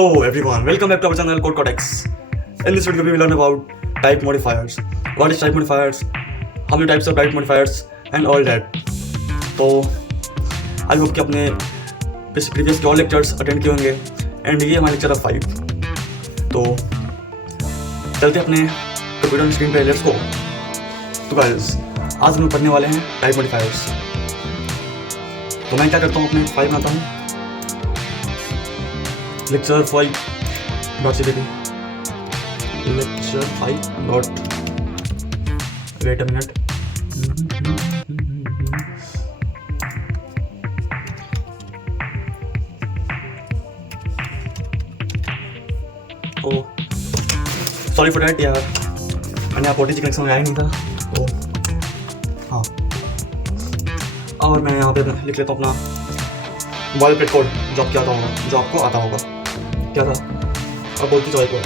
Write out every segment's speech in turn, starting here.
Hello everyone, welcome back to our channel Code Codex. In this video we will learn about type modifiers. What is type modifiers? How many types of type modifiers and all that. तो I hope कि आपने previous all lectures attend किए होंगे and ये हमारा lecture 5. तो चलते अपने कंप्यूटर स्क्रीन पे, लेट्स गो. तो गाइस आज हम पढ़ने वाले हैं टाइप मॉडिफायर्स. तो मैं क्या करता हूँ, अपने फाइल बनाता हूँ lecture 5.cpp lecture 5 dot wait a minute. Oh sorry for that यार, मैंने आप OTG कनेक्शन लगाया नहीं था. तो हाँ, और मैं यहाँ पे लिख लेता हूँ अपना बॉयलप्लेट कोड जो आपको आता होगा, जो आपको आता होगा. क्या था अब बोलती चॉइस को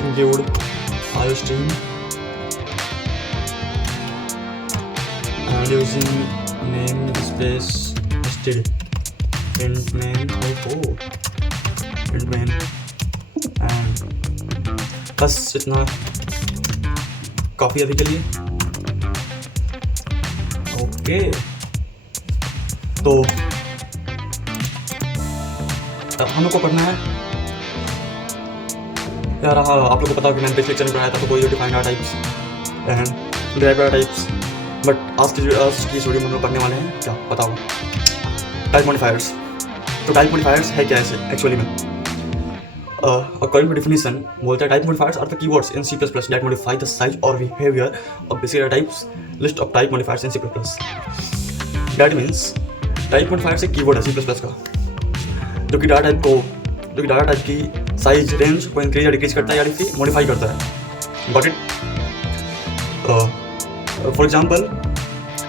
include IO stream and using name space std int main int main and बस इतना काफ़ी अभी के लिए. ओके तो हम लोग को पढ़ना है यार. हाँ, आप लोग को पता है कि मैंने पिछले लेक्चर में पढ़ाया था तो कोई defined data types and derived data types. But आज की वीडियो में हम लोग पढ़ने वाले हैं क्या पता होगा, टाइप मॉडिफायर्स. तो टाइप मॉडिफायर्स है क्या ऐसे एक्चुअली में? अकॉर्डिंग टू डेफिनेशन बोलते हैं type modifiers are the keywords in C++ that modify the size or behavior of basic data types. List of type modifiers in C++. That means type modifiers एक keyword है C++ का, जो कि data type की size range को increase या decrease करता है या मॉडिफाई करता है. Got it? फॉर एग्जांपल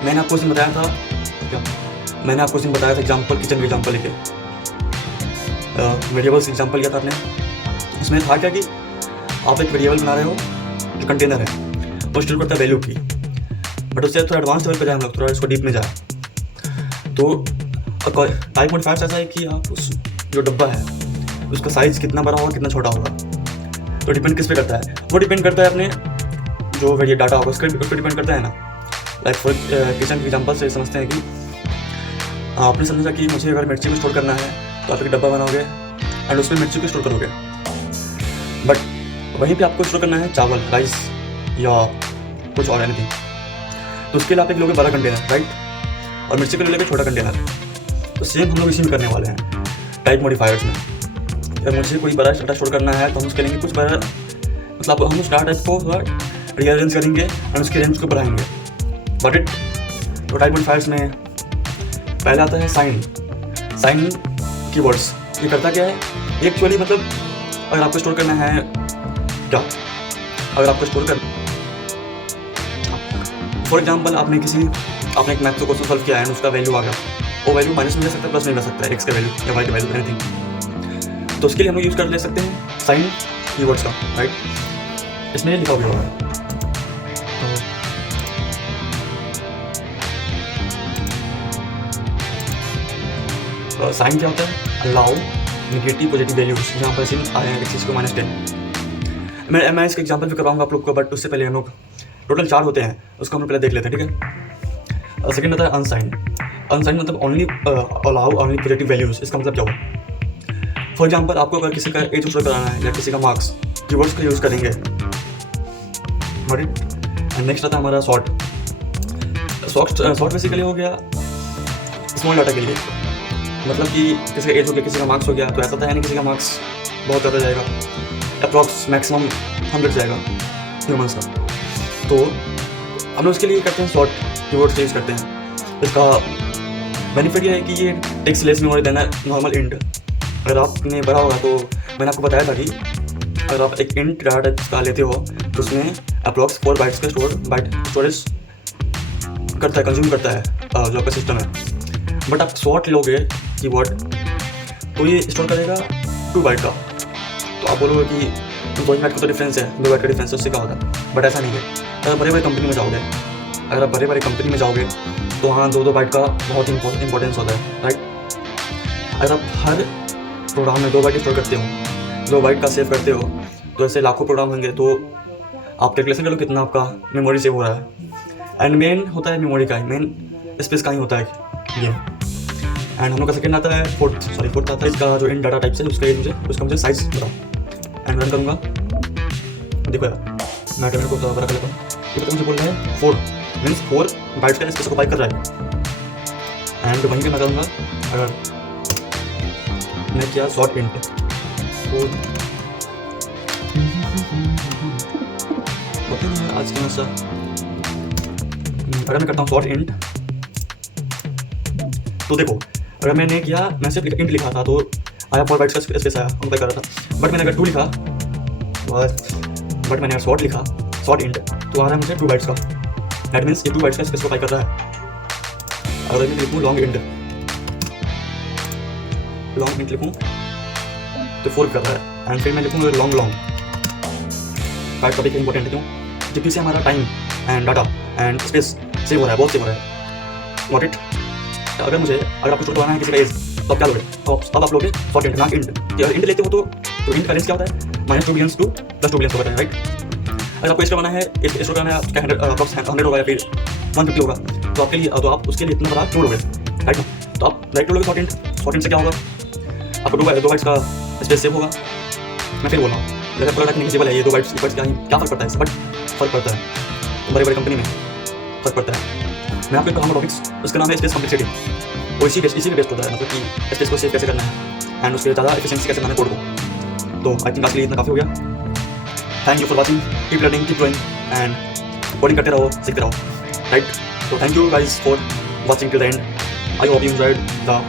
मैंने आपको इसमें बताया था एग्जांपल किचन का एग्जांपल लेके वेरिएबल्स एग्जांपल लिया था आपने. इसमें था क्या कि आप एक वेरिएबल बना रहे हो जो कंटेनर है, वो स्टोर करता है वैल्यू की. बट उससे थोड़ा एडवांस लेवल पे जाए हम लोग, थोड़ा इसको डीप में जाए. तो टाइप मॉडिफायर्स ऐसा है कि आप उस जो डब्बा है उसका साइज़ कितना बड़ा होगा कितना छोटा होगा, तो डिपेंड किस पे करता है? वो डिपेंड करता है अपने जो वेरिएबल डाटा होगा उस पर डिपेंड करता है ना. लाइक फॉर किचन के एग्जांपल से समझते हैं कि आपने समझा कि मुझे अगर मिर्ची को स्टोर करना है तो आप एक डब्बा बनाओगे एंड उसमें मिर्ची को स्टोर करोगे. बट वहीं पे आपको स्टोर करना है चावल, राइस या कुछ और एनीथिंग, तो उसके लिए आप एक लोगे बड़ा कंटेनर, राइट, और मिर्ची के लिए लेके छोटा कंटेनर. तो सेम हम लोग इसी में करने वाले हैं टाइप मॉडिफायर्स में. अगर मुझे कोई बड़ा डाटा स्टोर करना है तो हम उसके लिए कुछ बड़ा, मतलब हम उस डाटा टाइप को थोड़ा रीअरेंज करेंगे और उसके रेंज को बढ़ाएंगे. बट इट तो टाइप मॉडिफायर्स में पहला आता है साइन कीवर्ड्स. ये करता क्या है एक्चुअली, मतलब अगर आपको स्टोर करना है क्या, अगर आपको स्टोर कर फॉर एग्जांपल आपने एक मैथ का क्वेश्चन सॉल्व किया है एंड उसका वैल्यू आ गया, वो वैल्यू माइनस में जा सकता है, प्लस में जा सकता है, एक्स का वैल्यू या वाई का वैल्यू एनीथिंग. तो उसके लिए हम लोग यूज़ कर ले सकते हैं साइन कीवर्ड्स का, राइट. इसमें लिखा हुआ है तो साइन क्या होता है? Allow negative positive values. यहाँ पर सिर्फ आए हैं एक्सिस को -10. मैं इसका एग्जांपल भी करवाऊंगा आप लोग को, बट उससे पहले हम लोग टोटल 4 होते हैं, उसको हम लोग पहले देख लेते हैं, ठीक है. सेकेंड होता है अनसाइन मतलब only allow only positive values. इसका मतलब क्या हुआ? फॉर एग्जांपल आपको अगर किसी का एज स्टोर कराना है या किसी का मार्क्स, कीवर्ड्स का यूज़ करेंगे. एंड नेक्स्ट आता है हमारा सॉर्ट बेसिकली हो गया स्मॉल डाटा के लिए, मतलब कि किसी का एज हो गया, किसी का मार्क्स हो गया, तो ऐसा तो है नहीं किसी का मार्क्स बहुत ज़्यादा जाएगा, अप्रॉक्स मैक्सिमम 100 जाएगा ह्यूमन्स का. तो हम लोग उसके लिए करते हैं सॉर्ट कीवर्ड्स यूज़ करते हैं. इसका बेनिफिट ये है कि ये टेक्स्ट लेस मेमोरी देना नॉर्मल इंट. अगर आपने पढ़ा होगा तो मैंने आपको बताया था कि अगर आप एक इंट डाटा टाइप का लेते हो तो उसमें अप्रॉक्स 4 बाइट्स का स्टोरेज करता है, कंज्यूम करता है जो आपका सिस्टम है. बट आप सॉर्ट लोगे कीवर्ड तो ये स्टोर करेगा 2 बाइट का. तो आप बोलोगे कि 2 बाइट का तो डिफरेंस है, 2 बाइट का डिफरेंस, उससे क्या होता है? बट ऐसा नहीं है. अगर बड़े बड़े कंपनी में जाओगे तो हाँ 2 बाइट का बहुत इंपॉर्टेंस होता है, राइट. अगर आप हर प्रोग्राम में 2 बाइट स्टोर करते हो, 2 बाइट का सेव करते हो, तो ऐसे लाखों प्रोग्राम होंगे, तो आप कैलकुलेशन कर लो कितना आपका मेमोरी सेव हो रहा है। एंड मेन होता है मेमोरी का ही, मेन स्पेस का ही होता है ये। एंड हम लोग का सेकेंड आता है फोर्थ आता है इसका जो इन डाटा टाइप से उसका मुझे साइज बताओ। एंड रन करूँगा, देखो यार मैं टर्मिनल को बड़ा कर लेता हूँ। ये पता मुझे बोल रहा है 4 मीन्स 4 बाइट्स का स्पेस ऑक्युपाई कर रहा है। एंड वहीं पे मैं करूँगा, अगर मैं किया शॉर्ट इंट, तो आज की मसा अगर मैं करता हूँ शॉर्ट इंट, तो देखो अगर मैंने किया, मैं सिर्फ इंट लिखा था तो आया 4 बाइट्स का स्पेस आया, ऑक्युपाई कर रहा था। बट मैंने अगर 2 लिखा, बट मैंने अगर शॉर्ट लिखा, शॉर्ट इंट, तो आ रहा है मुझे 2 बाइट्स का। दैट मीन्स ये 2 बाइट्स का स्पेस ऑक्युपाई कर रहा है। अगर मैं लिखूँ लॉन्ग इंट लिखूँ तो 4 कर रहा है। एंड फिर मैं लिखूँगा लॉन्ग 5 टॉपिक इंपॉर्टेंट है, क्यों? जितनी से हमारा time and data and space save हो रहा है, बहुत सेव हो रहा है। नॉट इट, अगर आपको स्टोर करवाना है किसी का एज, तो आप क्या लोगे? अब आप लोगे शॉर्ट इंट, नॉट इंट। अगर इंट लेते हो तो इंट का रेंज क्या होता है? -2 बिलियन टू +2 बिलियन होता है, राइट? अगर आपको स्टोर करना है, स्टोर करना है आपका 100 होगा या फिर 150 होगा, तो आपके लिए, तो आप उसके लिए इतना बड़ा क्यों लोगे, राइट ना? तो आप डायरेक्ट लोगे शॉर्ट इंट से क्या होगा? आपको 2 बाइट्स का स्पेस सेव होगा। मैं फिर बोल रहा हूँ, जैसे पूरा टेक्निकल है ये 2 बाइट्स क्या फ़र्क पड़ता है इससे? बट फ़र्क पड़ता है, बड़े कंपनी में फ़र्क पड़ता है। मैं आपको बताऊँगा टॉपिक्स, उसका नाम है स्पेस कॉम्प्लेक्सिटी। वो इसी पे बेस्ड होता है, मतलब कि स्पेस को सेव कैसे करना है एंड उसके ज़्यादा एफिशिएंसी कैसे बनाना है कोड को। तो आई थिंक आज के लिए इतना काफ़ी हो गया। Thank you for watching, keep learning, keep growing and coding करते रहो, सीखते रहो, राइट? तो thank you guys for watching till the end. I hope you enjoyed the